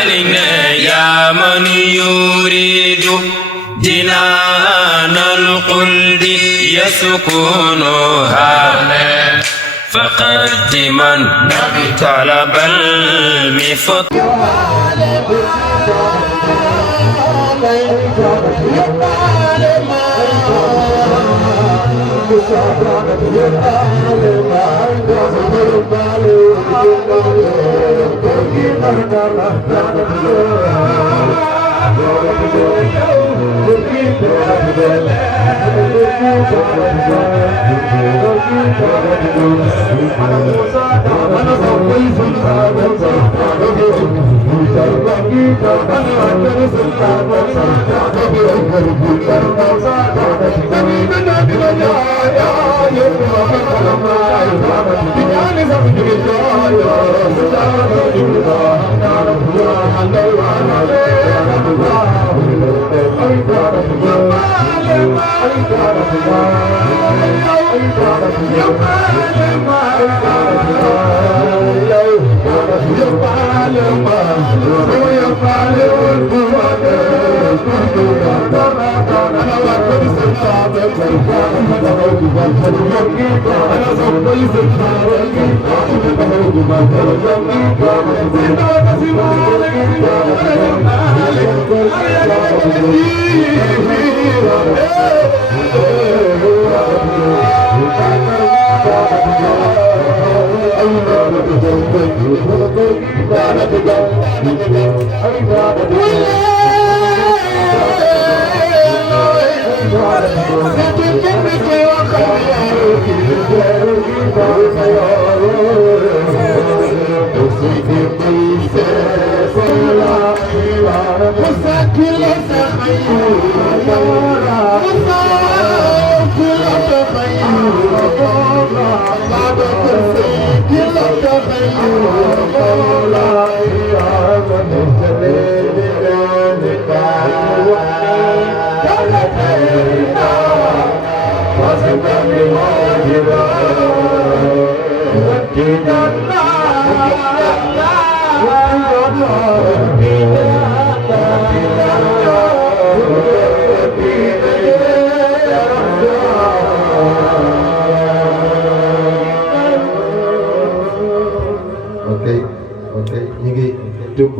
مالنا يا من يريد جنان الخلد يسكنها فقدما طلب المفت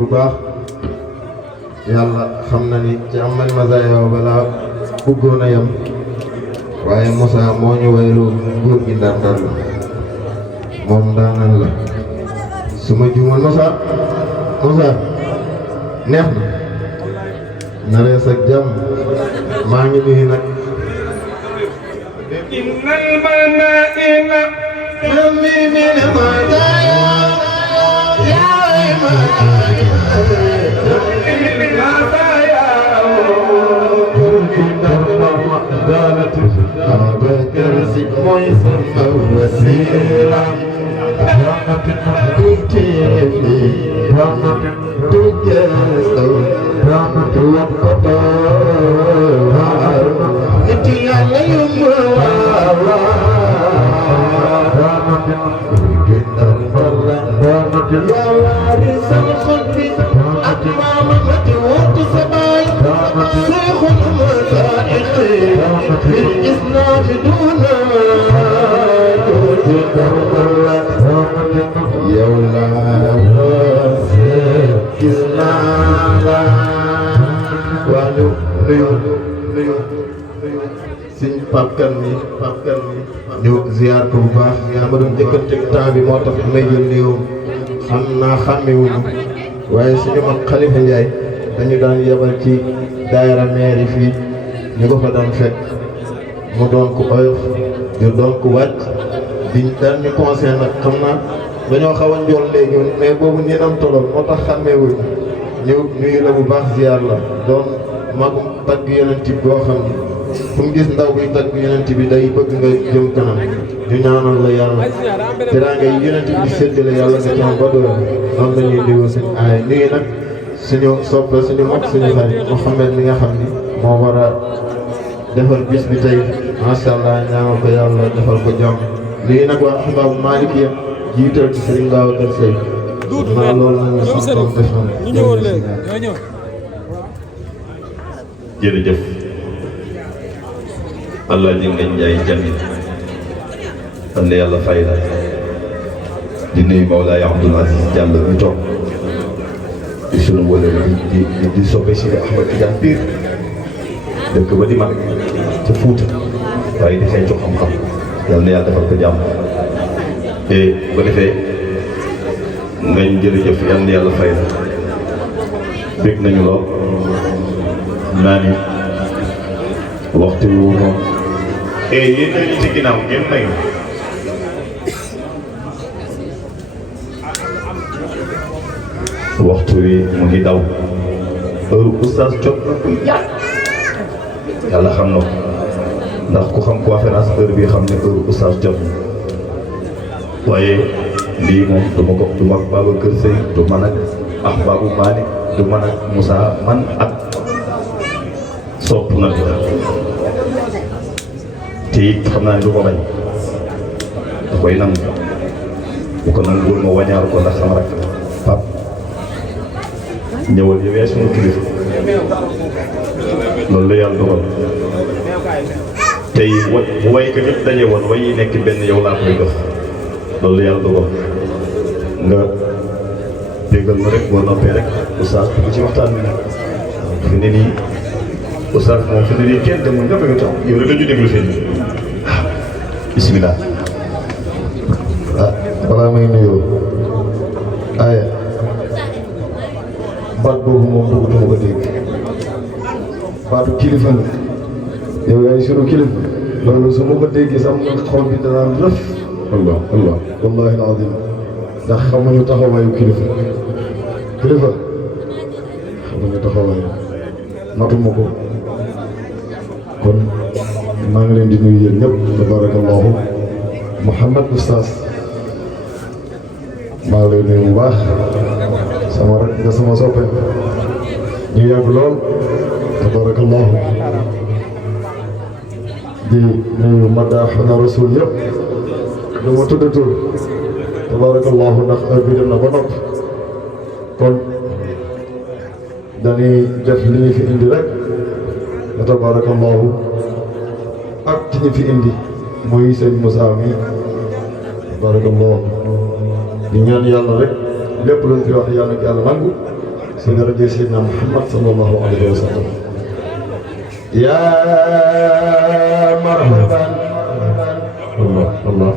bu baax yàlla xam na ni ci amal mazaya balaa bëggoon a yem waaye Moussa moo ñu waylu nguur gi ndar-ndar la moom daanaan la su ma juumal Moussa neex na rees ak jàmm maa ngi nuyu nag innal manaina min mazaya Sëñ Pape Kane ñu ziar ko bu baax yaa ma doon jëkkante temps bi moo tax may jël nuyoo xam naa xàmmewuñu waaye suñu mag Khalifa Ndiaye dañu daan yebal ci daayira maire yi fii ñu ko fa daan fekk mu doon ko oyof ñu doon ko wàcc diñ daan ñu conseil nag xam naa dañoo xaw a njool léegi mais boobu nii am toloon moo tax xàmmewuñu ñu nuyu la bu baax ziar la doon magum tagg yonent bi boo xam ni fu mu gis ndaw buy tagg yonent bi day bëgg nga jëm kanam ñu ñaanal la yàlla teraanga yi yonent bi di séddale yàlla nga ci am ba doon noonu la ñuy nuyoo seen aay nuyu nag suñu soppe suñu mag suñu xarit Mouhamed mi nga xam ni moo war a defal bis bi tey macha allah ñaanal ko yàlla defal ko jàmm nuyu nag waa Ahbab Malikia jiital ci Serigne Babacar Seye duutu benn ñoom Serif ñu ñëwoon léegi ñoo ñëw. jërëjëf Allah ji nga njaay jami am na yàlla fay la di nuyu Mawlaay Abdoul Aziz Diallo mi toog di sunu wala di soppe si Ahmad Tidiane Pire dëkk ba di mag ca Fuuta waaye di xeeñcu xam-xam yàlla na yàlla defal ko jàmm te bu ko defee ngañ jërëjëf yàlla na yàlla fay la bég nañu lool naa ni waxtu wu moom yéen ñi ci ginnaaw ngeen may waxtu wi mu ngi daw heure oustaz jot na bu yàgg yàlla xam na ko ndax ku xam conférence heure bi xam ne heure oustaz jot na waaye lii moom du ma ko du ma Babacar Seye du man ak Babou Malick du man ak Moussa man ak sopp na te it xam naa ne du ko bañ da koy nangu bu ko nanguwul ma wañaar ko ndax sama rakk pap ñëwal yow yaay suma kilifa loolu la yàlla dogal tey bu waykat yëpp daje woon way yi nekk benn yow laa koy jox loolu la yàlla dogal nga déggal ma rek boo noppee rek oustaz dugg ci waxtaan bi nag fi ne nii oustaz moom fi ne nii kenn demul nga bëgg a tax yow rek la ñu déglu fii waaw bisimilah. balaa may nuyoo aya baat boobu moom bëggatuma ko dégg baatu kilifa nga yow yaay sunu kilifa loolu su ma ko déggee sax nga xol bi danaan rëf allah allah wallahi alazim ndax xamuñu taxawaayu kilifa xamuñu taxawaayu matuma ko kon maa ngi leen di nuyu yéen ñëpp tabarakallahu Mouhamed Oustaz maa ngi lay nuyu bu baax sama rek nga sama soppe ñu yàgg lool tabarakallahu di nuyu madaaxuna rasul yëpp lu ma tudd tur tabarakallahu ndax heure bi dem na ba nopp kon dañuy def li ñu fi indi rek tabarakallahu ak ci ñu fi indi muy sëñ Moussa mi tabarakallahu di ñaan yàlla rek lépp luñ fi wax yàlla na yàlla nangu si daraja Seydina Muhammad sallallahu alayhi wa sallam yaa marhaban Allah Allah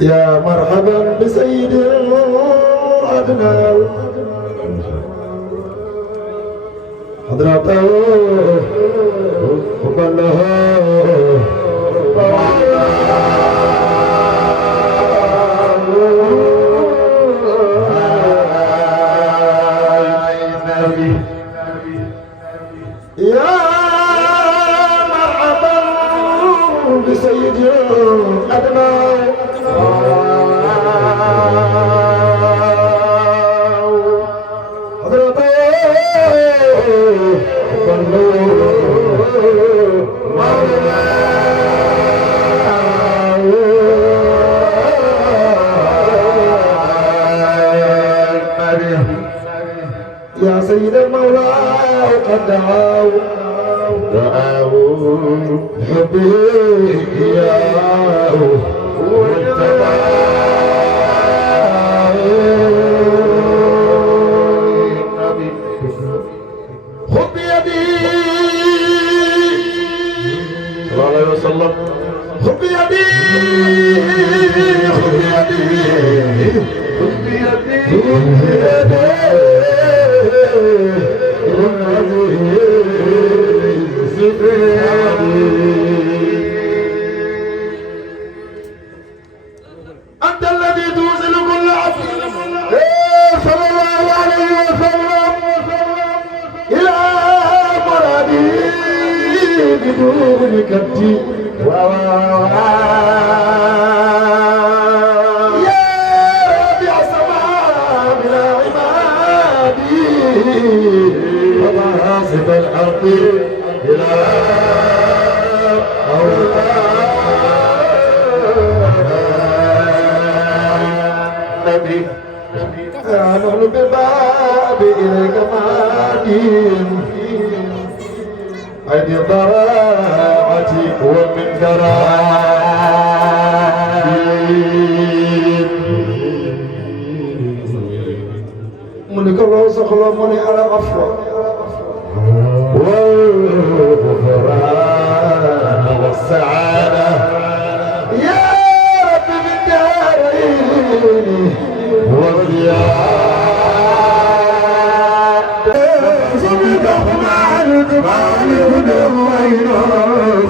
yaa marhaban bi sayyidil adnaa hadratahu يا سيد المولى قد دعوا حبه إياه خذ بيدي صلى الله عليه وسلم خذ بيدي خذ بيدي خذ بيدي أنت الذي توصل كل عبد صلى الله عليه وسلم إلى مراده بدون كبتي يا ربيع السماء بلا عبادي ومناصب الأرض إلى أولاد نحن بالباب إليك مادين أيدي الضراعة ومن كرائم منك الله سخلا مني على غفرة والغفران والسعادة يا رب من دارين والضياء سبقهم عن الجبال ودمين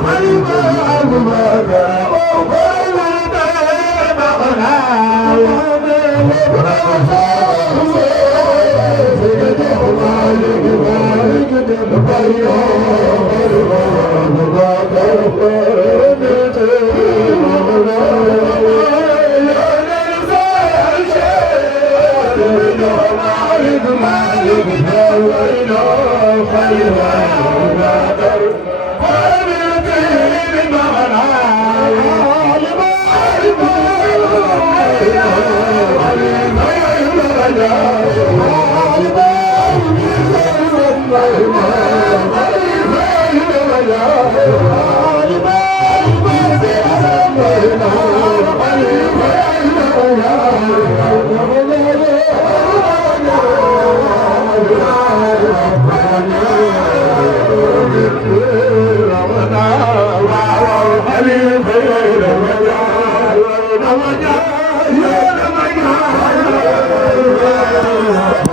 خلما أبمانا وقال الباب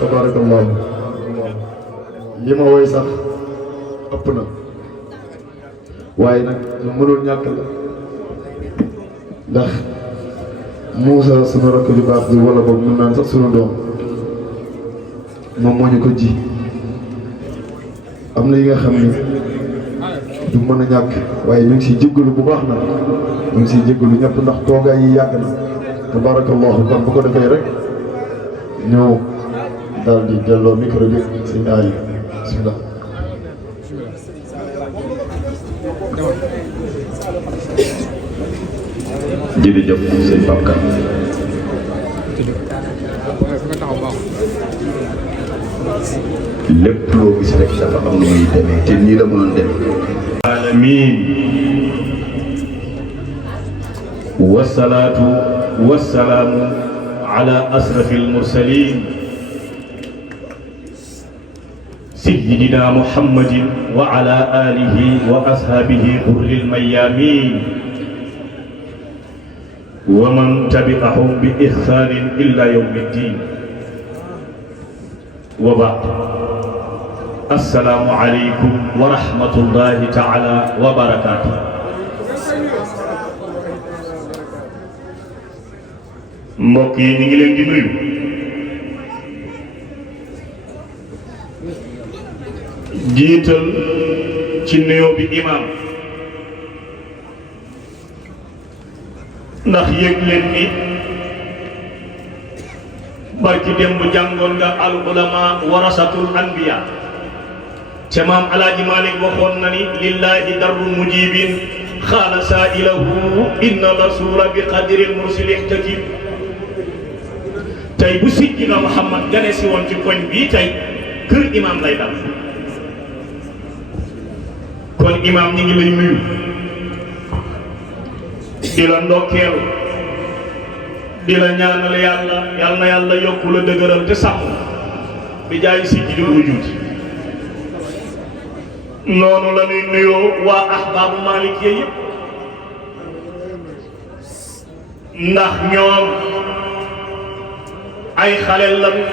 tabarakallah li ma woy sax ëpp na waaye nag lu mënul ñàkk la ndax Moussa sunu rakk ju baax bi wala boobu mën naan sax sunu doom moom moo ñu ko ji am na yi nga xam ni du mën a ñàkk waaye ñu ngi siy jéggalu bu baax nag ñu ngi siy jéggalu ñëpp ndax toogaay yi yàgg na tabarakallahu kon bu ko defee rek ñëw daal di delloo micro bi sëñ Aliou bismillah jërëjëf sëñ Pape Kane lépp loo gis rek dafa am lu muy demee te nii la mënoon demee alamin wasalaatu wasalaamu ala asrafil mursalin سيدنا محمد وعلى آله وأصحابه غر الميامين ومن تبعهم بإحسان إلى يوم الدين وبعد assalaamu aleykum wa rahmatullahi taala wa barakaatu. mbokk yi ñu ngi leen di nuyu jiital ci nuyoo bi imaam ndax yëg leen ni barki démb jàngoon nga al ulama warasatul anbiya ca maam alaaji Malik waxoon na ni lillahi darru mujibin xaala saailahu inna rasula bi qadril mursili ihtakib tey bu Seydina Muhammad gane si woon ci koñ bii tey kër imaam lay dal kon imaam ñi ngi lay nuyu di la ndokkeel di la ñaanal yàlla yal na yàlla yokku la dëgëral te sàmm bi jaay si ji dul wujud noonu la ñuy nuyoo waa ahbaabu Maalik yëpp ndax ñoom ay xaleel lañu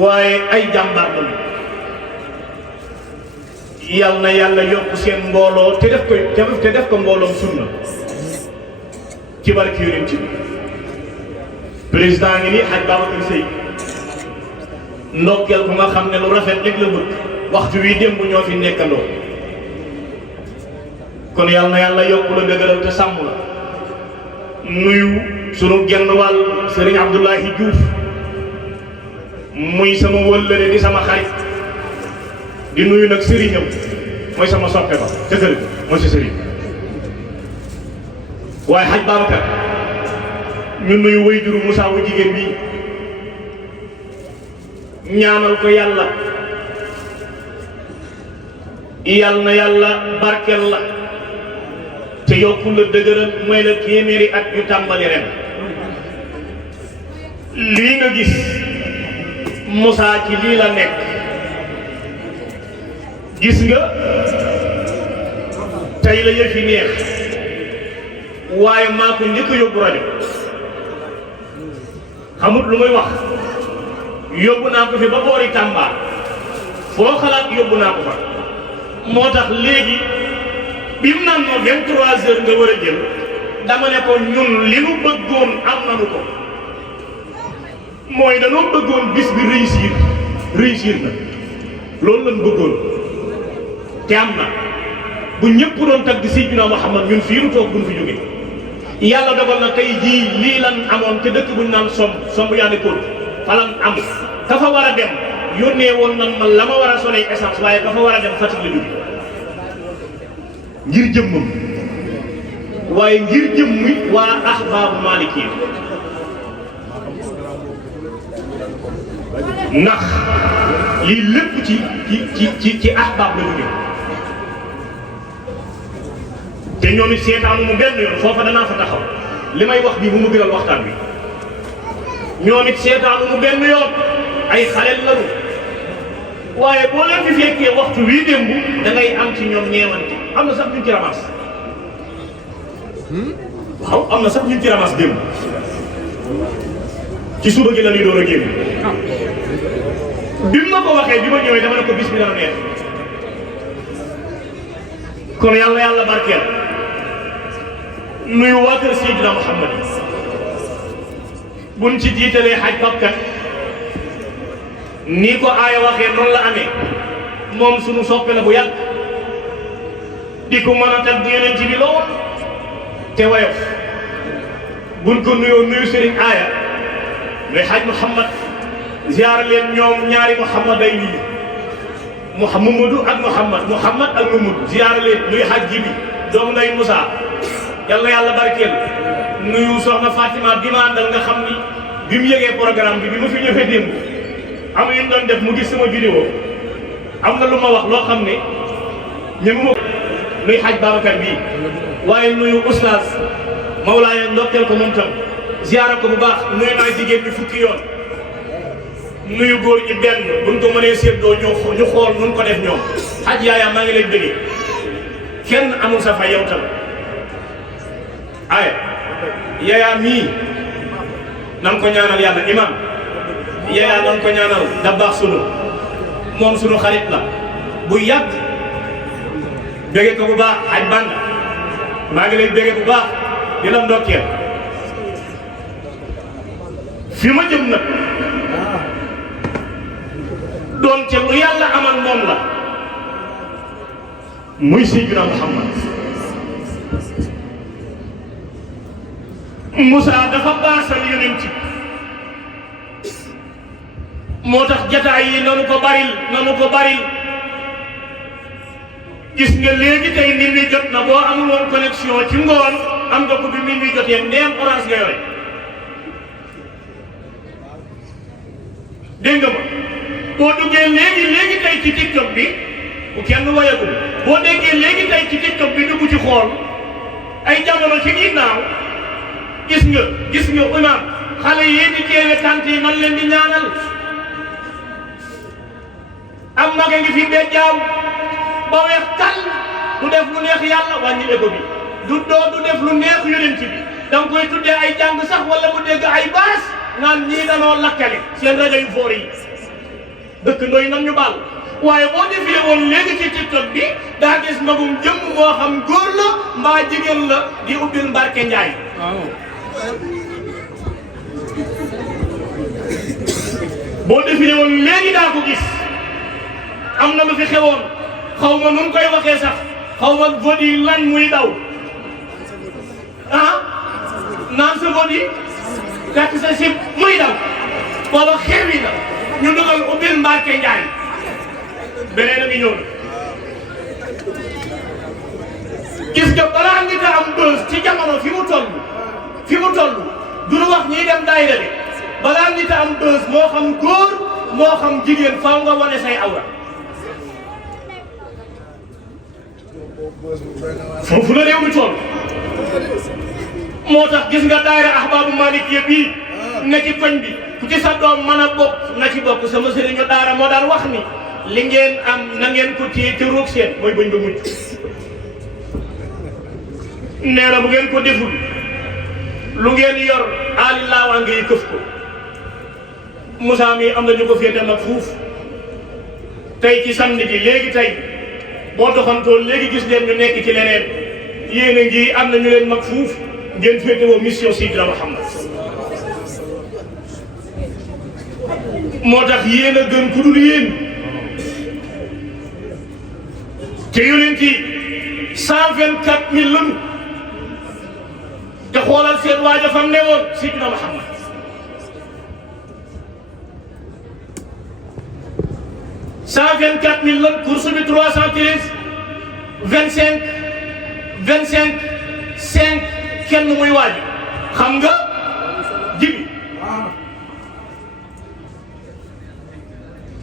waaye ay jàmbaar lañu yal na yàlla yokk seen mbooloo te def ko mbooloom sunna ci barke Yonent bi président ngi nii Hadj Babacar Seye ndokkeel ko nga xam ne lu rafet rek la bëgg waxtu wi démb ñoo fi nekkandoo kon yal na yàlla yokk la dëgëral te sàmm la nuyu sunu genn wàll Serigne Abdoulahi Diouf muy sama wëllëre di sama xarit di nuyu nag sëriñam mooy sama soppe ba ca kër gi mooy si sëriñ waaye Hadj Babacar ñu nuyu waajuru Moussa wu jigéen bi ñaanal ko yàlla yal na yàlla barkeel la te yokku la dëgëral mooy la téeméeri at yu tàmbali ren lii nga gis Moussa ci lii la nekk gis nga tey la yëf yi neex waaye maa ko njëkk a yóbbu rajo xamut lu muy wax yóbbu naa ko fi ba boori Tamba foo xalaat yóbbu naa ko fa moo tax léegi bi mu naan moo 23 heures nga war a jël dama ne ko ñun li nu bëggoon am nanu ko mooy danoo bëggoon bis bi réussir na loolu lañ bëggoon te am na bu ñëpp doon tagg Seydina Muhammad ñun fii nu toog buñ fi jóge yàlla dogal na tey jii lii lan amoon te dëkk buñ naan somb yaa ne kóol fa lan am ka fa war a dem yónnee woon nan ma la ma war a solee essence waaye ka fa war a dem Fatick la jóge ngir jëmmam waaye ngir jëmmi waa ahbaabu Maliki ndax lii lépp ci ahbaab la jóge te ñoom it seetaanu mu benn yoon foofa danaa fa taxaw li may wax bii bu mu gënal waxtaan bi ñoom it seetaanu mu benn yoon ay xaleel lañu waaye boo leen fi fekkee waxtu wii démb da ngay am ci ñoom ñeewante am na sax ñu ci ramas waaw am na sax ñu ci ramas démb ci suba gi la ñuy door a génn bi ma ko waxee bi ma ñëwee dama ne ko bis bi dana neex kon yàlla barkeel nuyu waa kër Seydina Muhammad buñ ci jiitalee xaj Babacar nii ko aaya waxee noonu la amee moom sunu soppe la bu yàgg di ko mën a tag di Yonent bi lool te woyof buñ ko nuyoo nuyu Serigne aaya muy xaj Muhammad ziyaara leen ñoom ñaari Muhammad ay nii Mamadou ak Muhammad ak Mamadou ziyaara leen nuyu xaj ji bi doomu nday Moussa yàlla barkeel nuyu soxna Fatima bi ma àndal nga xam ni bi mu yëgee programme bi ma fi ñëwee démb am yu ñu doon def mu gis sama vidéo am na lu ma wax loo xam ne ñëmu ma nuy xaj Babacar bii waaye nuyu oustaz Mawlaaya ndokkeel ko moom tam ziyaara ko bu baax nuyu naa jigéen ñi fukki yoon nuyu góor ñi benn buñ ko mënee séddoo ñu xool nun ko def ñoom xaj yaaya maa ngi lay bëggee kenn amul sa fay yow tam ay yaaya mii nan ko ñaanal yàlla imam yaaya nan ko ñaanal da baax sunu moom sunu xarit la bu yàgg bége ko bu baax aj bànn maa ngi lay bége bu baax di la ndokkeel fi ma jëm nag doon ca lu yàlla amal moom la muy Seydina Muhammad Moussa dafa baasal yonent bi moo tax jataay yi nanu ko baril gis nga léegi tey nit ñi jot na boo amul woon connexion ci ngoon am nga ko bi nit ñi jotee ndeem orange nga yore dégg nga ma boo duggee léegi tey ci TikTok bi bu kenn wayagul boo déggee léegi tey ci TikTok bi dugg ci xool ay jamono ci ginnaaw gis nga imaam xale yii di teewe tant yi man leen di ñaanal am mag a ngi fi bejjaaw ba weex tàll du def lu neex yàlla wàññi égo bi du def lu neex yonent bi da nga koy tuddee ay jàng sax wala mu dégg ay baas naan ñii danoo lakkale seen rajo yu foor yi dëkk ndoy nan ñu baal waaye boo defee woon léegi ci TikTok bi daa gis magum jëmm moo xam góor la mbaa jigéen la di ubbil Mbarke Njaay boo defee woon léegi daa ko gis am na lu fi xewoon xaw ma nu koy waxee sax xaw ma vodi lan muy daw naan sa vodi fekk sa sib muy daw booba xewi na ñu dugal ubbil Mbarke Njaay beneen a ngi ñëw na gis nga balaa nit a am bës ci jamono fi mu toll du nu wax ñiy dem daayira de balaa nit a am bës moo xam góor moo xam jigéen faaw nga wane say awra foofu la réew mi toll moo tax gis nga daayira Ahbaabu Malikia bii ne ci koñ bi ku ci sa doom mën a bokk na ci bokk sama sëriñu daara moo daan wax ni li ngeen am na ngeen ko téye te roog seen mooy bañ ba mujj nee na bu ngeen ko deful lu ngeen yor aali laawaa ngay këf ko Moussa mi am na ñu ko féete mag fuuf tey ci samedi ji léegi tey boo doxantoo léegi gis leen ñu nekk ci leneen yéen a ngi am na ñu leen mag fuuf ngeen féete woo mission Seydina Muhammad moo tax yéen a gën ku dul yéen te yonent yi 124000 lañu te xoolal seen waaja fam ne woon Seydina Muhammad cent 24000 lañu course bi 313 25 5 kenn muy waaji xam nga jibi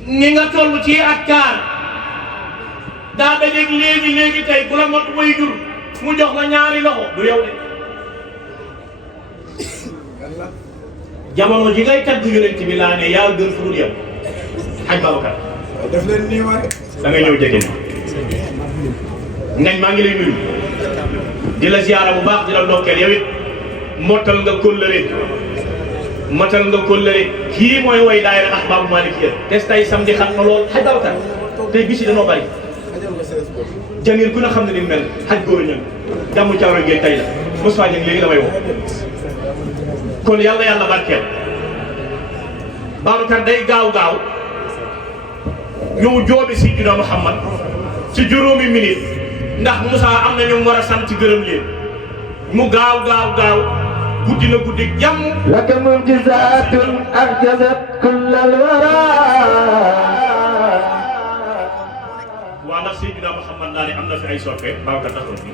ni nga toll ci ak kaar daa dajeeg léegi tey bu la mot way jur mu jox la ñaari loxo du yow de jamono ji ngay tagg yonent bi laa ne yaa gën fu dul yow xaj Babacar def leen nii waay da nga ñëw jege ngañ maa ngi lay nuyu di la ziyaara bu baax di la ndokkeel yow it mottal nga kóllëre matal nga kóllëre kii mooy way daayira Ahbaabu Malikia te tey samedi xam na lool xaj Babacar tey bis yi dañoo bari Jamil ku ne xam ne ni mel xaj góor ñan jàmm cawra ngeen tey la Moussa Dieng léegi damay woo kon yàlla barkeel Babacar day gaaw ñëw joobi Seydina Muhammad ci juróomi minute ndax Moussa am na ñu war a sant gërëm leen mu gaaw guddi na guddi jàmm laka mu'jizatun a'jazat kullal wara waa ndax Seydina Muhammad naa ne am na fi ay soppe Babacar taxoon bi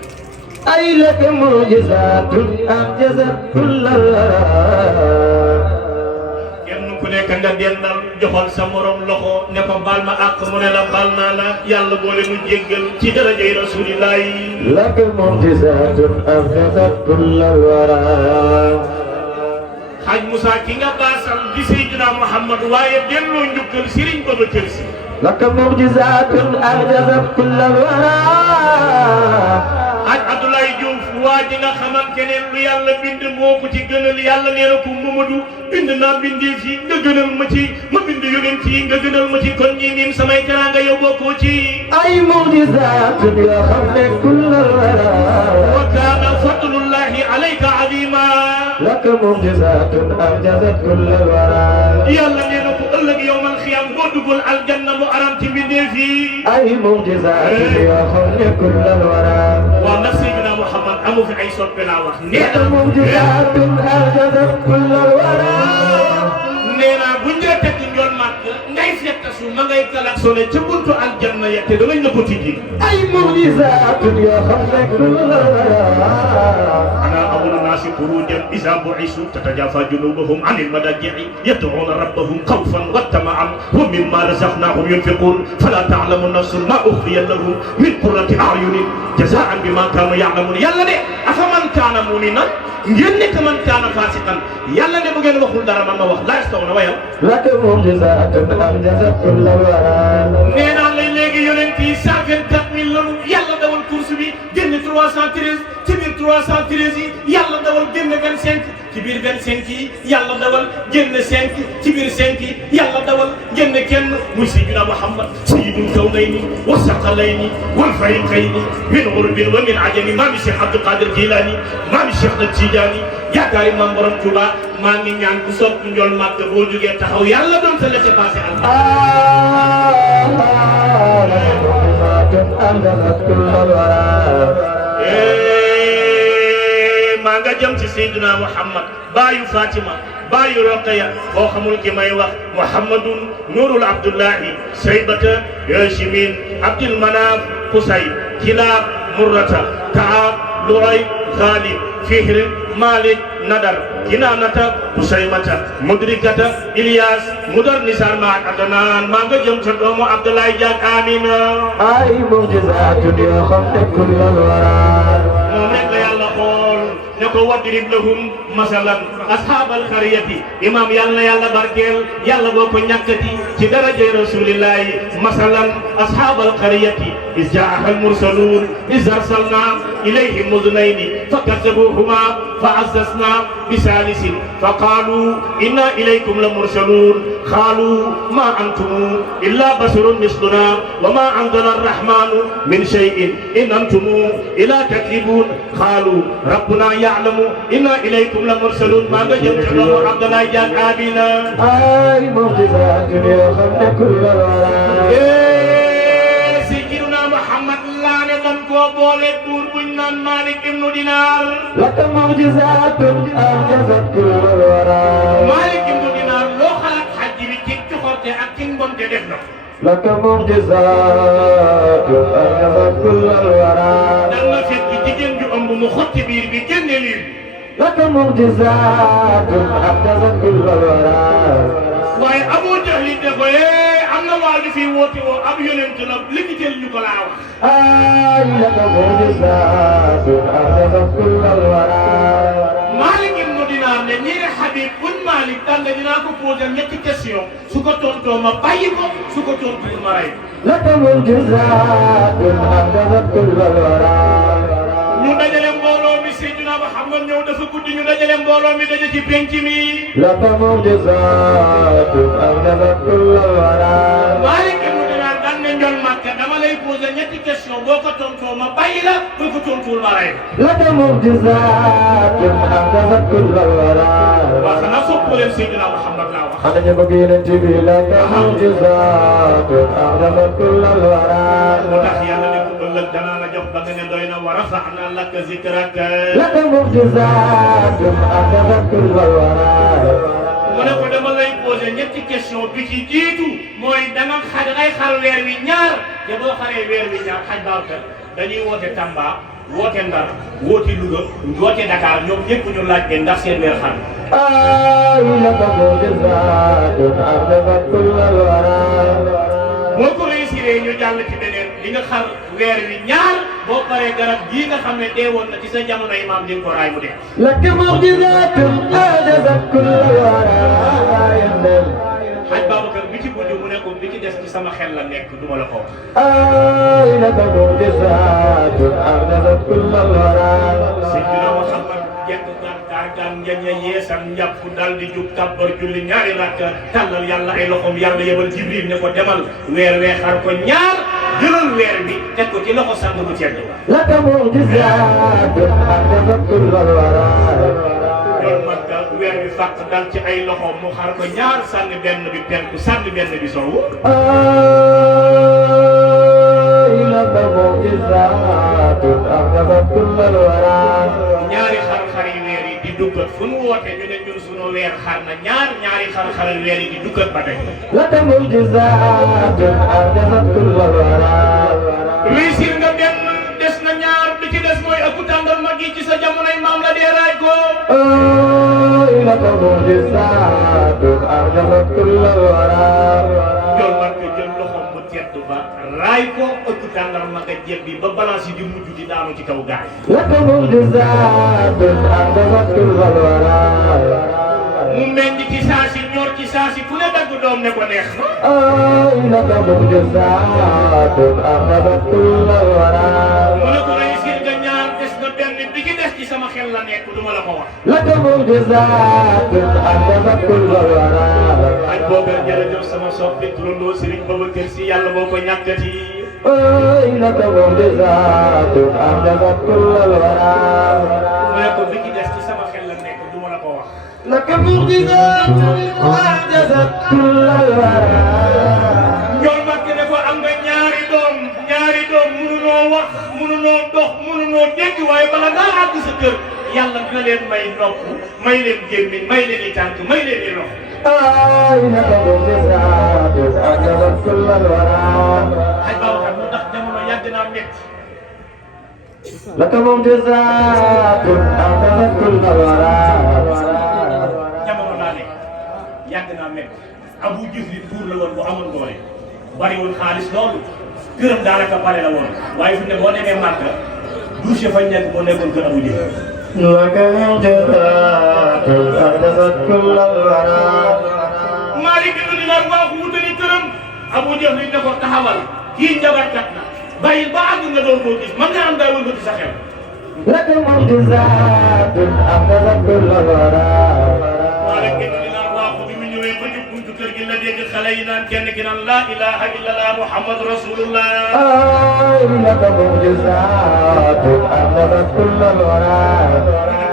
ay laka mu'jizatun a'jazat kullal wara kenn ku nekk nga dendal joxol sa morom loxo ne ko baal ma àq mu ne la baal naa la yàlla boole nu jéggal ci darajay rasulillahi laka mu'jizatun a'jazat kullal wara Haj Moussa ki nga baasal di Seydina Muhammad waaye delloo njukkal Serigne Babacar Sy laka mu'jizatun a'jazat kullal wara Haj Abdoulaye Diouf waa ji nga xamante keneen lu yàlla bind moo ko ci gënal yàlla nee na ko Mamadou bind naa bindee fi nga gënal ma ci ma bind yonent yi nga gënal ma ci kon ñi nim samay teraanga yow bokkoo ci ay mu'jizaat yoo xam ne kullal wara wa kaana fadlullahi alayka azima laka mu'jizaat a'jazat kullal wara yàlla nee na ko ëllëg yowmal xiyaam boo duggul aljanna mu aram ci bindee fi ay mu'jizaat yoo xam ne kullal wara waaw ndax Seydina Muhammad amu fi ay soppe laa wax nee laka na mu'jizaat a'jazat kullal wara nee naa bu ñu teg njool màkk ngay fettasu ma ngay klaxonné ca buntu aljanna ya te danañ la ko tijji ay mu'jizaat yoo xam ne kullal wara أنا أول الناس خروجا إذا بعثوا تتجافى جنوبهم عن المضاجع يدعون ربهم خوفا وطمعا ومما رزقناهم ينفقون فلا تعلم نفس ما أخفي لهم من قرة أعين جزاء بما كانوا يعلمون يلا ne أفمن كان مؤمنا ngeen nekk man kaana fasiqan yàlla ne bu ngeen waxul dara man ma wax laa yastawna wayal laka mu'jizaat a'jazat kullal wara nee naa lay léegi yonent yi 124000 lanu yàlla dawal course bi génne 313 ci biir 313 yi yàlla dawal génne 25 ci biir 25 yi yàlla dawal génne 5 ci biir 5 yi yàlla dawal génne kenn muy sayyidina Muhammad sayyidul kawnayni wa saqalayni wal fariqayni min urbin wa min ajami maami Cheikh Abdou Qadir Jilani maami Cheikh na Tidiane yaakaari maam borom Touba maa ngi ñaan ku sopp njool màgg boo jógee taxaw yàlla doon sa laisser passer al maa nga jëm ci Seydina Muhammad baayu Fatima baayu Roqaya boo xamul ki may wax Muhammadun Nurul Abdullahi Saybata Yashimin Abdul Manaf Qusay Kilab Murrata Kaab Luay Ghalib Fihr Malik Nadar Kinanata Usaymata Mudrikata Ilyas Mudar Nisar Maat Adnan maa nga jëm sa doomu Abdoulaye Diak Amina ay mu'jizaat yoo xam ne kullal wara moom rek la yàlla xool ne ko wadrib lahum masalan ashaabal qaryati imam yàlla na yàlla barkeel yàlla boo ko ñàkkati ci darajay rasulillahi masalan ashaabal qaryati iz jaaha al mursaluun iz arsalna ilayhim mudnayni fakazzabuhuma fa azzazna bisalisin fa qaalu inna ilaykum la mursaluun qaalu ma antum illa basharun misluna wa ma anzala arrahmanu min shay'in in antum illa takdibun qaalu rabbuna ya'lamu inna ilaykum la mursalun maa nga jëm ci doomu Abdoulaye Diak Amina ay mu'jizaat yoo xam ne kullal wara Sayyidina Muhammad laa ne dan koo boole buur buñ naan Malik ibnu Dinar laka mu'jizaat a'jazat kullal wara Malik ibnu Dinar loo xalaat xaj bi ci coxorte ak ci ngonte def na laka mu'jizaat a'jazat kullal wara dan na fekk jigéen ju ëmb mu xotti biir bi génne liir laka mu'jizaat a'jazat kullal wara waaye Abu Jahli ne ko am na waa ju fi woote woo ab yonent la liggéeyal ñu ko laa wax ay laka mu'jizaat a'jazat kullal wara Malik ibnu Dinar ne ñi ne Habib bun Malik daan ne dinaa ko posé ñetti question su ko tontoo ma bàyyi ko su ko tontuwul ma rey laka mu'jizaat a'jazat kullal wara ñu dajale mbooloo mi Seydina Muhammad ñëw dafa guddi ñu dajale mbooloo mi daje ci penc mi laka mu'jizaat a'jazat kullal wara Malik ibnu Dinar daan ne njol Makka dama lay posé ñetti question boo ko tontoo ma bàyyi la boo ko tontuwul ma rey laka mu'jizaat a'jazat kullal wara waa xanaa sopp leen Seydina Muhammad laa wax ana ñu bëgg Yonent bi laka mu'jizaat a'jazat kullal wara moo tax yàlla ne ko ëllëg danaa la jox ba nga ne doy na wa rafa'na laka zikraka laka mu'jizaat a'jazat kullal wara mu ne ko dama lay posé ñetti question bi ci jiitu mooy dangay xar weer wi ñaar te boo xaree weer wi ñaar xaj Babacar dañuy woote Tamba woote Ndar woote Louga woote Dakar ñoom ñëpp ñu laaj leen ndax seen weer xar ay laka mu'jizaat a'jazat kullal wara boo ko réussir ñu jàll ci beneen di nga xar weer wi ñaar boo paree garab gii nga xam ne deewoon na ci sa jamono imaam di nga ko raay mu dee laka mu'jizaat a'jazat kullal wara xaj Babacar bi ci guddi mu ne ko bi ci des ci sama xel la nekk duma la ko wax ay laka mu'jizaat a'jazat kullal wara Seydina Muhammad jekk gaan ngeen ya yeesal njàpp dal di jug kàbbar julli ñaari rakka tàllal yàlla ay loxoom yàlla yebal Jibril ne ko demal weer weexar ko ñaar jëlal weer bi teg ko ci loxo sang bu tedd لك معجزات أعجزت كل الورى loolu mag weer bi fàq dal ci ay loxoom mu xar ko ñaar sànni benn bi penku sànni benn bi sowu لك معجزات أعجزت كل الورى ñaari xar-xari weer yi di duggat fu nu woote ñu ne ñun sunu weer xar na ñaari xar-xari weer yi di duggat ba tey لك معجزات أعجزت كل الورى réussir nga benn des na ñaar bi ci des mooy ëpp tàngal mag yi ci sa jamonoy maam la dee raay ko لك معجزات أعجزت كل الورى jol man ko jël loxoom bu tedd ba raay ko ëpp tàngal mag a jebbi ba balance yi di mujj di daanu ci kaw gaay لك معجزات أعجزت كل الورى mu meññ ci saasi ñor ci saasi ku ne dagg doom ne ko neex na لك معجزات أعجزت كل الورى mu ne ko réussir nga ñaar des na benn bi ci des ci sama xel la nekk du ma la ko wax لك معجزات أعجزت كل الورى aj boobu jërëjëf sama soppi turandoo Serigne Babacar Sy yàlla boo ko ñàkkati لك معجزات أعجزت كل الورى mu ne ko bi ci des ci sama xel la nekk du ma la ko wax لك معجزات أعجزت كل الورى ñool mag ne ko am nga ñaari doom mënunoo wax mënunoo dox mënunoo dégg waaye bala ngaa àgg sa kër yàlla dina leen may nopp may leen gémmiñ may leen i tànk may leen i loxo لك معجزات أعجزت كل الورى aj Babacar moo tax jamono yàgg naa métti لك معجزات أعجزت كل الورى jamono laa nekk yàgg naa métti Abu Jahli buur la woon bu amoon doole bari woon xaalis loolu këram daanaka pare la woon waaye fi ne boo demee Màkka douche fa nekk moo nekkoon kër Abu Jahli لك معجزات أعجزت كل الورى Maalik ibn Dinaar waa ko wutali këram Abu Jahli ne ko taxawal kii njabarkat na bàyyil ba àgg nga doon koo gis man nga am daa wëlbati sa xel لك معجزات أعجزت كل الورى Maalik ibn Dinaar waa ko bi mu ñëwee ba jub buntu kër gi la dégg xale yi naan kenn ki naan laa ilaha illallah muhammad rasulullah لك معجزات أعجزت كل الورى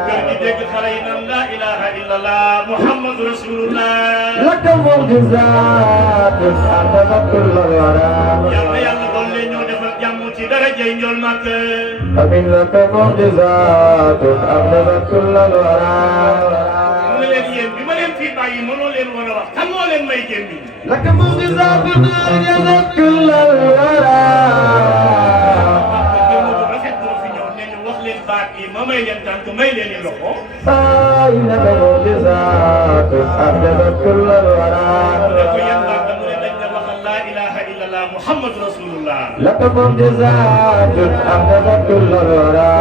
kër gi dégg xale yi naan laa ilaha illallah muhammad rasulullah لك معجزات أعجزت كل الورى yàlla doon leen ñoo defal jàmm ci darajay njool màkk أمن لك معجزات أعجزت كل الورى mu ne leen yéen bi ma leen fii bàyyi mënoo leen war a wax kan moo leen may génn bi لك معجزات أعجزت كل الورى rafet moo fi ñëw ne ñu wax leen baat yi ma may leen tànk may leen i loxo لك معجزات أعجزت كل الورى mu ne ko yan baat mu ne dañ ne waxal laa ilaha illallah muhammad rasulullah لك معجزات أعجزت كل الورى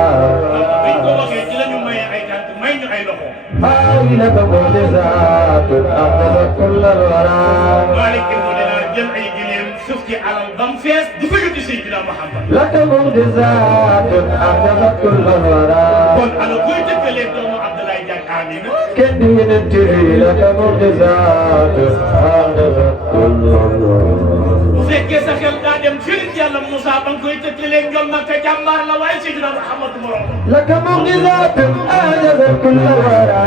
biñ ko waxee ci la ñu maye ay tànk may ñu ay loxo لك معجزات أعجزت كل الورى Maalik ibn Dinaar jël ay gileem suuf ci alal ba mu fees du ko yóbbu Seydina Muhammad لك معجزات أعجزت كل الورى kon ana koy tëkkalee doomu Abdoulaye Diack Amina كدين التري لك معجزات أعجزت كل الورى bu fekkee sa xel daa dem Sëriñ Yàlla Moussa ba nga koy tëkkalee Ndiol Makka jàmbaar la waaye Seydina Muhammad morom لك معجزات أعجزت كل الورى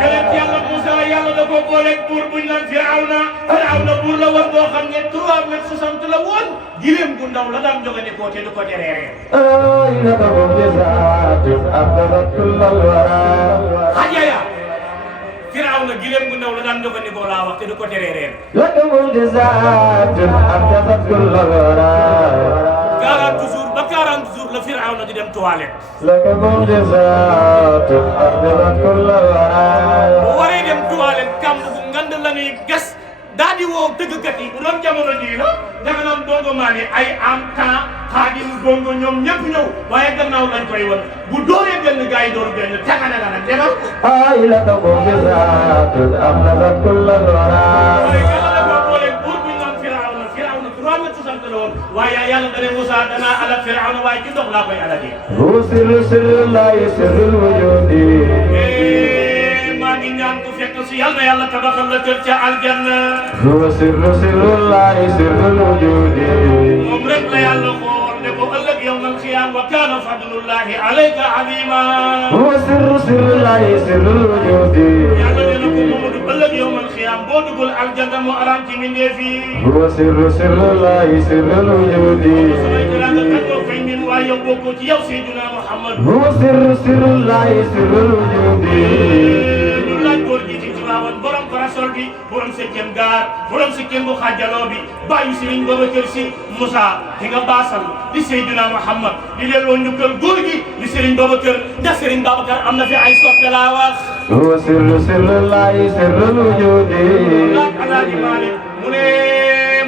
yonent Yàlla Moussa yàlla da ko booleeg buur buñ naan Firawna buur la woon boo xam ne 3 mètres 60 la woon gileem gu ndaw la daan jóge ne koo te du ko tereeree لك معجزات أعجزت كل الورى xajaya Firawna gileem gu ndaw la daan jóge ne koo laa wax te du ko tereeree لك معجزات أعجزت كل الورى 40 jours ba 40 jours la Firawna di dem toilette لك معجزات أعجزت كل الورى bu waree dem toilette kàmb bu ngand la ñuy gas daa di woo tëggkat yi bu doon jamono jii la danga naan bongo maa ne ay am temps xaadim bongo ñoom ñëpp ñëw waaye gannaaw lañ koy won bu dooree benn gars yi door benn tàngane la nag demal لك معجزات أعجزت كل الورى waaye yàlla dafa booleeg buur bu ñu naan Firawna 3 mètres 60 la woon waaye yàlla dane Moussa danaa alak Firawna waaye ci ndox laa koy alagee. هو سر سر الله سر الوجود maa ngi ñaan ku fekk si yàlla na yàlla tabaxal la kër ca aljanna. هو سر سر الله سر الوجود moom rek la yàlla xool ne ko ëllëg yawmal qiyaam wa kaana fadlullahi alayka azima. هو سر سر الله سر الوجود yàlla nee na ko Mamadou ëllëg yawmal qiyaam boo duggul aljanna mu araam ci mbindeef yi. هو سر سر الله سر الوجود samay teraanga kat moo koy min waaye yow bokkoo ci yow Seydina Muhammad. هو سر سر الله سر الوجود lu laaj góor gi ci Tiwaawan borom parasol bi borom septième gaar borom septième bu xaajaloo bi bàyyi Sëriñ Babacar Si Moussa di nga baasal di Seydina Muhammad di delloo njukkal góor gi di Sëriñ Babacar ndax Sëriñ Babacar am na fi ay soppe laa wax. هو سر سر الله سر الوجود laaj Alaaji Maalik mu ne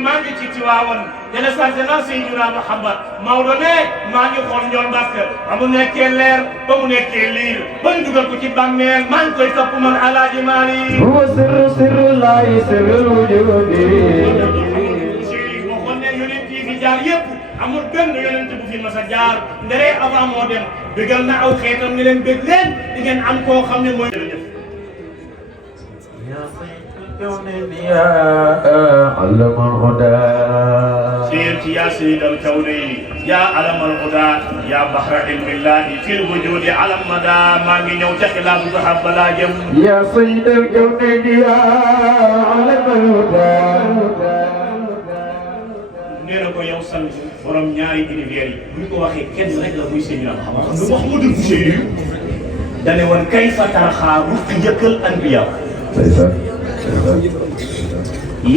maa ngi ci Tiwaawan dana sant naa Seydina Muhammad Maodo ne maa ngi xool Njool Mbàkk ba mu nekkee leer ba mu nekkee liir ba ñu dugal ko ci bàmmeel maa ngi koy topp man Alaaji Maalik. هو سر سر الله سر الوجود waxoon ne yonent yi fi jaar yëpp amul benn yonent bu fi mas a jaar ndere avant moo dem bégal na aw xeetam ne leen bég leen di ngeen am koo xam ne mooy jërëjëf. يا علم الهدى سيرتي يا سيد الكونين يا علم الهدى يا بحر علم الله في الوجود علم مدى ما من يوم تخلاف ذهب بلا جم. يا سيد الكونين يا علم الهدى nee na ko yow sant borom ñaari univers yi bu ñu ko waxee kenn rek la muy Seydina Muhammad xam nga Mouhamadou Bouchayri yu dane woon kayfa tarxaa ruqyatal anbiya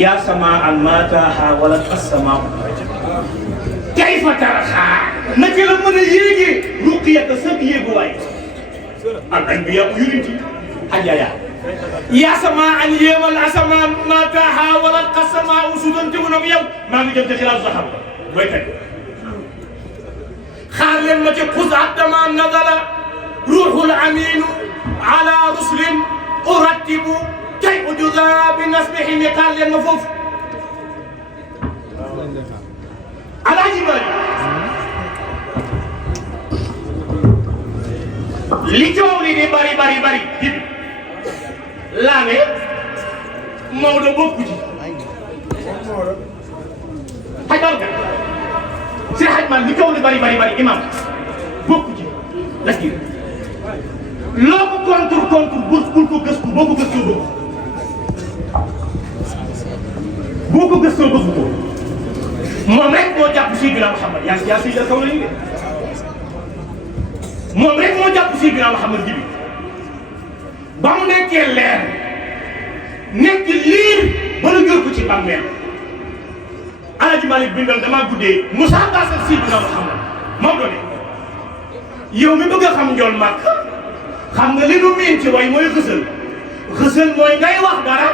yaa samaan maa taaxaa wala as-samaa kayfa tarxaa naka la mën a yéegee ruqyata sa yéeguwaay al anbiya yonent yi ajaya yaa samaan yéemal asamaan maa taaxaa wala as-samaa sudante wu nam yow maa ngi jëm te xilaaf saxam booy teg xaar leen ma ci xus dama nazala ruuxul amiinu ala rusulin urattibu kay ujuza bi nasbihi ni xaar leen ma foofu Alaaji Maalik li coow li di bari bari bari dib laa ne Maodo bokku ci xajal ka si xaj man li coow li bari bari bari imam bokku ci la ci loo ko contre bul ko gëstu boo ko gëstoo bëgg boo ko gëstoo bëgg ko moom rek moo jàpp Seydina Muhammad yaa Seydina kaw nañu de moom rek moo jàpp Seydina Muhammad jibi ba mu nekkee leer nekk liir ba la jël ko ci bàmmeel Alaaji Maalik bindal damaa guddee Moussa Bassal Seydina Muhammad moom doone yow mi bëgg a xam Njool Màkk xam nga li nu miin ci way mooy xësal xësal mooy ngay wax dara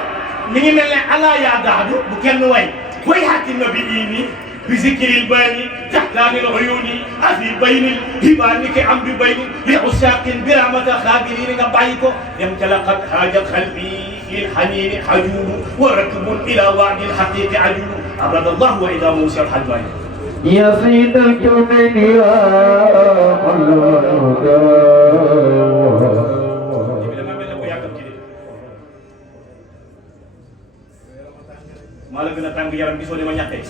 mi ngi mel ne ala yaa daadu bu kenn way way xatti na bi ini bi zikril bayni taxtaanil uyuni afi baynil hibaani ke am bi bayni li usaqin bi rahmata xaabiriin nga bàyyi ko dem ca laqad haaja xalbi fil xaniini xajuubu wa rakbun ila waadil xaqiiqi ajuubu abadallahu wa ida muusa alxajwaani يا سيد الكونين يا علم الهدى maa la gën a tàng yaram gisoo ni ma ñàkkee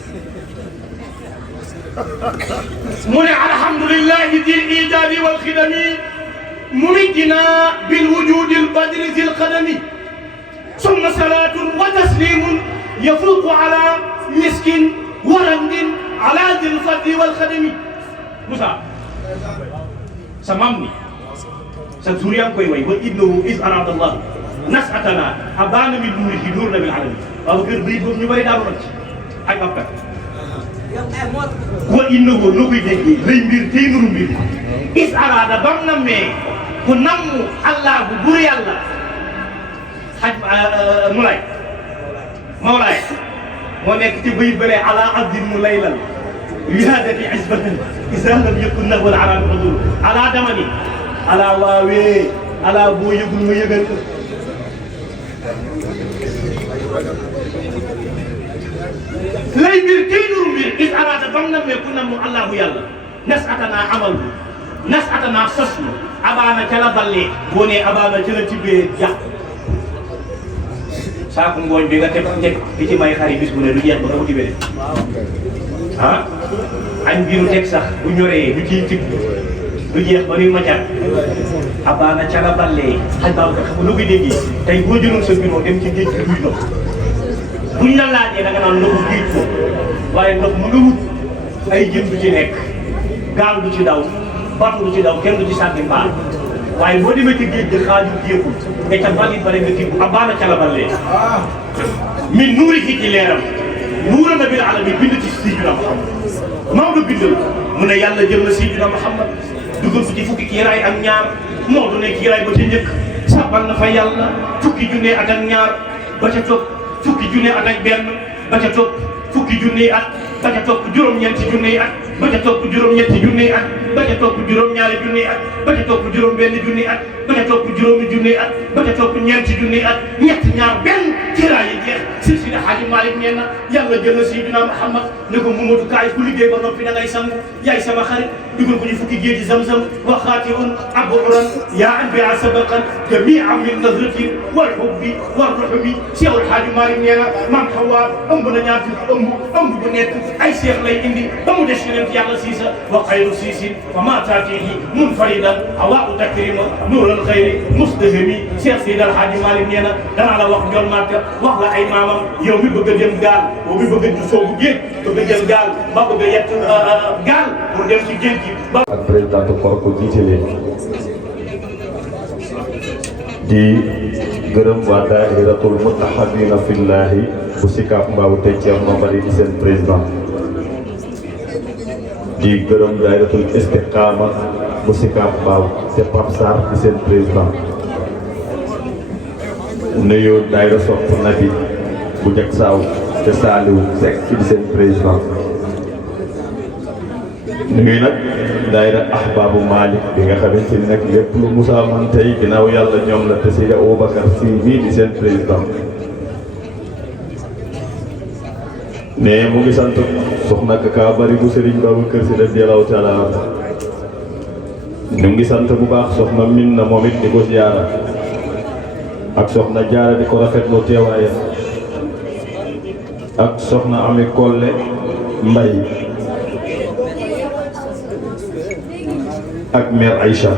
mu ne alhamdulillahi dil ijaadi wal xidami mumitina bil wujudi al badri zil qadami summa salatun wa taslimun yafuqu ala miskin wa ramdin ala zil fadli wal xadami Moussa sa maam ni sa jour yaa ngi koy way wa innahu is arada allah nasatana abana min nuurihi nuurna bil alami waaw kër bii boobu ñu bëri daanu na ci ak ab kat wa innahu noo koy déggee lay mbir tey nuru mbir is arada bam na mee ku namm allahu bur yàlla xaj mulay mawlaay moo nekk ci bayit bële ala abdin mu laylal wihaadati isbatan isa lam yakun nahwal arabi radul ala damani ala waawee ala boo yëgul ma yëgal lay ay mbir tey nuru mbir is araata bam na mee ku nam mu allahu yàlla nas atanaa amal nas atanaa sos nu abaana ca la ballee boo nee abaana ca la tibbee yàq saaku ngooñ bi nga teg njëkk di ci may xari bis bu ne du jeex ba nga ko tibbee ah añ bi nu teg sax bu ñoree du ciy tibb du jeex ba nuy macaat abaana ca la ballee xaj baaw ka xam lu koy déggee tey boo jëloon sa bureau dem ci géej gi duy ndox buñ la laajee da nga naan ndoxu géej ko waaye ndox mu nga wut ay jën du ci nekk gaal du ci daw bato du ci daw kenn du ci sànni mbaal waaye boo demee ci géej gi xaaju jéegul nga ca balit bare nga tibb abaana ca la ballee min nuuri ci ci leeram nuura na bil alamin bind ci Sayyidina Muhammad Maodo bindal mu ne yàlla jël na Sayyidina Muhammad dugal ko ci fukki kiiraay ak ñaar moo du ne kiiraay ba ca njëkk sàbbal na fa yàlla fukki junne at ak ñaar ba ca topp fukki junne at ak benn ba ca topp fukki junne at ba ca topp juróom-ñeenti junne at ba ca topp juróom-ñetti junne at ba ca topp juróom-ñaari junne at ba ca topp juróom-benn junne at ba ca topp juróomi junne at ba ca topp ñeenti junne at ñett ñaar benn kiiraay yi jeex si Seydi Hadji Malick nee na yàlla jël na Seydina Muhammad ne ko Mamadou kaay ku liggéey ba noppi da ngay sangu yaay sama xarit dugal ko ñu fukki géej gi zamzam wa xaatiun aburan yaa anbiya sabaqan jamian min nazrati wal hubbi wal ruhmi Seydil Hadji Malick nee na maam Hawa ëmb na ñaar fukki ëmb bu nekk ay seex lay indi ba mu des yonent yàlla siisa wa xayru siisin fa ma taatihi munfaridan awaa takrima nuural xayri mustahimi Cheikh Seydi El Hadji Malick nee na danaa la wax ñoom Màkka wax la ay maamam yow mi bëgg a dem gaal yow mi bëgg a soobu géej bëgg a jël gaal ba bëgg a yett gaal pour dem ci géej gi ba ak présidente Korko jiite leen di gërëm waa daahiratul mutahabina fillahi bu Sicap Mbao tey Thierno Bari di seen président di gërëm daahiratul istiqaama bu Sicap Mbao te Pape Sarr di seen président nuyu daayira sopp nabi bu jag saaw te Saliou Seck di seen président nuyu nag daayira ahbaabu Malick bi nga xamante ni nag lépp lu Moussa man tey ginnaaw yàlla ñoom la te Seydi Aboubacar Sy bii di seen président mais mu ngi sant soxna Kaka Bari bu Serigne Babacar Sy radiyallahu taala ñu ngi sant bu baax soxna Minna moom it di ko ziyaara ak soxna Jaara di ko rafetlu teewaayam ak soxna Ami Kolle Mbay ak mère Aïcha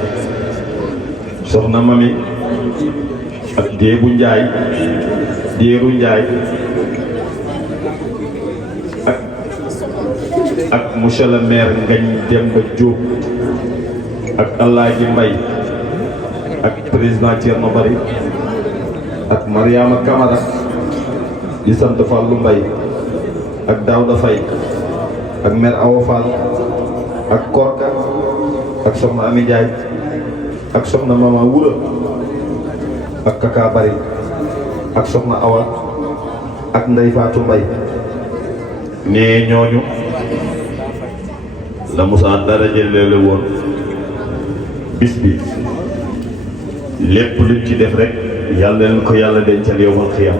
soxna Mami ak Déebu Njaay Déeru Njaay ak monsieur le maire Ngagne Demba Diop ak Alaaji Mbay ak président Thierno Bari ak Mariama Camara di sant Fallou Mbay ak Daouda Faye ak mère Awa Fall ak Korka ak soxna Ami Ndiaye ak soxna Mama Wura ak Kaka Bari ak soxna Awa ak Ndey Fatou Mbay nee ñooñu la Moussa dara jëleele woon bis bi lépp luñ ci def rek yàlla leen ko yàlla dencal yowmal xiyam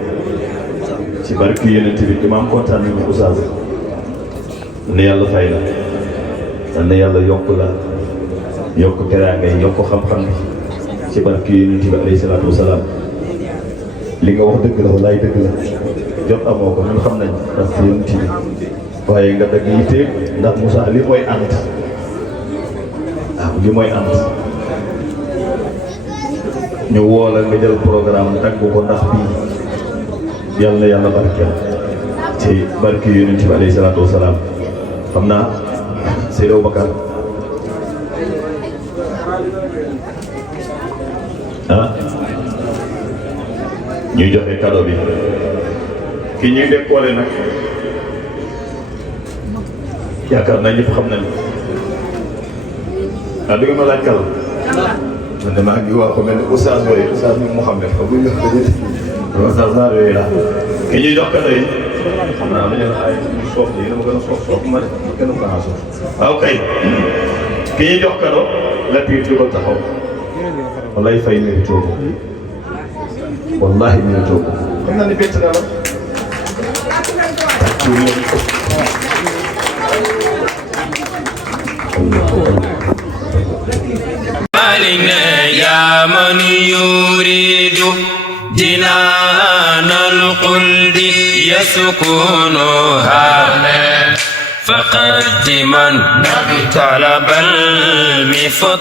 ci barki yonent bi imaam kontaan nañu Oustaz ne yàlla fay la na yàlla yokk la yokk teraanga yi yokk xam-xam bi ci barki yonent bi alayhi salaatu wasalaam li nga wax dëgg la walaay dëgg la jot amoo ko ñun xam nañ parce que yonent bi waaye nga dëgg yitte ndax Moussa li mooy ànd waaw li mooy ànd ñu woo la nga jël programme tagg ko ndax bii yàlla na yàlla barkeel ci barki yonent bi alayhi salaatu wasalaam xam naa Seydou Bakar ñuy joxe cadeau bi ki ñuy décorer nag yaakaar naa ñëpp xam nañu di nga ma laaj kala man de maa ngi wax ko mel ni Oustaz yooyu Oustaz ni Mouhamed fa buñ Oustaz Sarr yooyu la ki ñuy jox cadeau yi xam naa lu ñu ay soof yi dama gën a soof ma gën a baax a soof waaw kay ki ñuy jox cadeau la piir di ko taxaw wallaay fay mérite ko wallahi mérite ko xam naa ne bett na la علينا يا من يريد جنان الخلد يسكنها فقد من طلب المفت